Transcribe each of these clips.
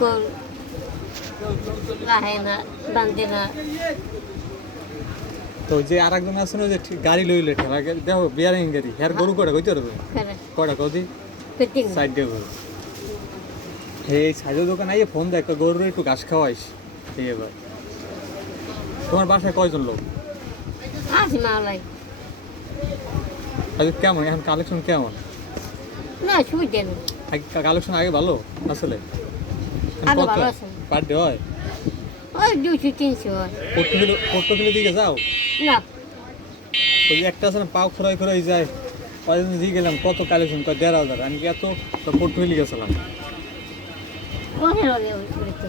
কোন রাহে না বান্ধে না তো যে আরেকজন আছে না যে গাড়ি লইলে ঠেলা দেখো বিয়ারিং গাড়ি হ্যার গরু কটা কইতে পারবে করে কটা কদি পেটিং সাইড দিয়ে গরু এই সাইডের দোকান আইয়ে ফোন দেয় গরুর একটু ঘাস খাওয়াইস এই এবার তোমার বাসায় কয়জন লোক আসি মাওলাই আচ্ছা কেমন এখন কালেকশন কেমন না সুবিধে না কালেকশন আগে ভালো আসলে আগে ভালো আছে পার ডে হয় ওই 200-300 হয় পর্তুগালের দিকে যাও না ওই যে একটা আছে না পাও খোরাই খোরাই যায় কয়েকদিন দিয়ে গেলাম কত কালেকশন কয় 1,500 আমি কি এত পর্তুগালি গেছিলাম ওখানে হলে ওই করতে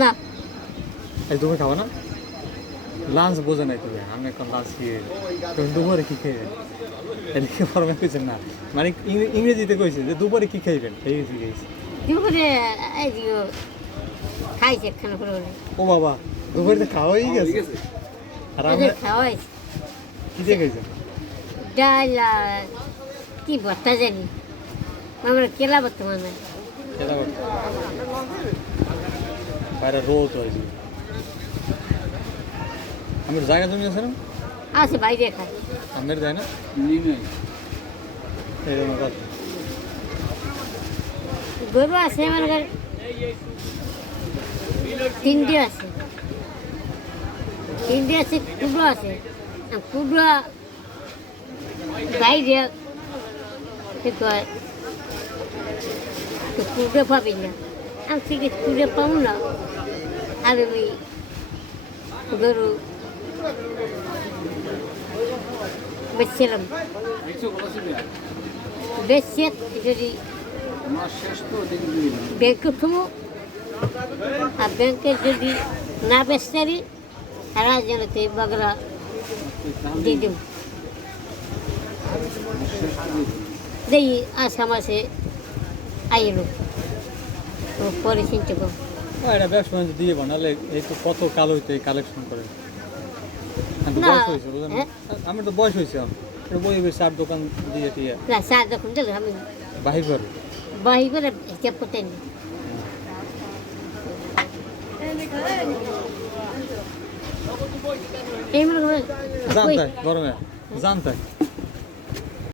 না এই তুমি খাবা না লাঞ্চ বোঝে নাই তুমি আমি এখন লাঞ্চ খেয়ে তুমি দুপুরে কি খেয়ে এদিকে ফরমে কইছেন না মানে ইংরেজিতে কইছে যে দুপুরে কি খাইবেন এই জিজ্ঞেস দুপুরে এই যে খাইছে খানা করে ও বাবা দুপুরে তো খাওয়াই গেছে আর আমি খাওয়াই কি দিয়ে খাইছেন ডাল আর কি ভর্তা জানি আমরা কেলা বর্তমানে খেলা করতে বাইরে রোদ হয়েছে আমার জায়গা জমি আছে না আছে বাইরে খাই আমের যায় না এরকম কথা গরু আছে মানে তিনটে আছে কুবড়ো আছে কুবড়ো বাইরে ঠিক হয় তো কুবড়ো পাবি না আমি ঠিক আছে কুবড়ো পাবো না আর ওই গরু বেচছিলাম বেচছে যদি ব্যাংকে থমো আর ব্যাংকে যদি না বেচতে পারি তারা জানাতে বাগরা দিয়ে দেব দেই আশা মাসে আইলো পরে চিনতে পাবো এটা ব্যবসা বাণিজ্য দিয়ে বানালে এই তো কত কালো হইতো এই কালেকশন করে না, হ্যাঁ। আমার তো বয়স হয়েছে বই বই চার দোকান দিয়ে টিয়া না চা যখন দিল আমি বাহির করে বাহি করে হিসাব করতে নি এই মনে করে জানতাই গরমে জানতাই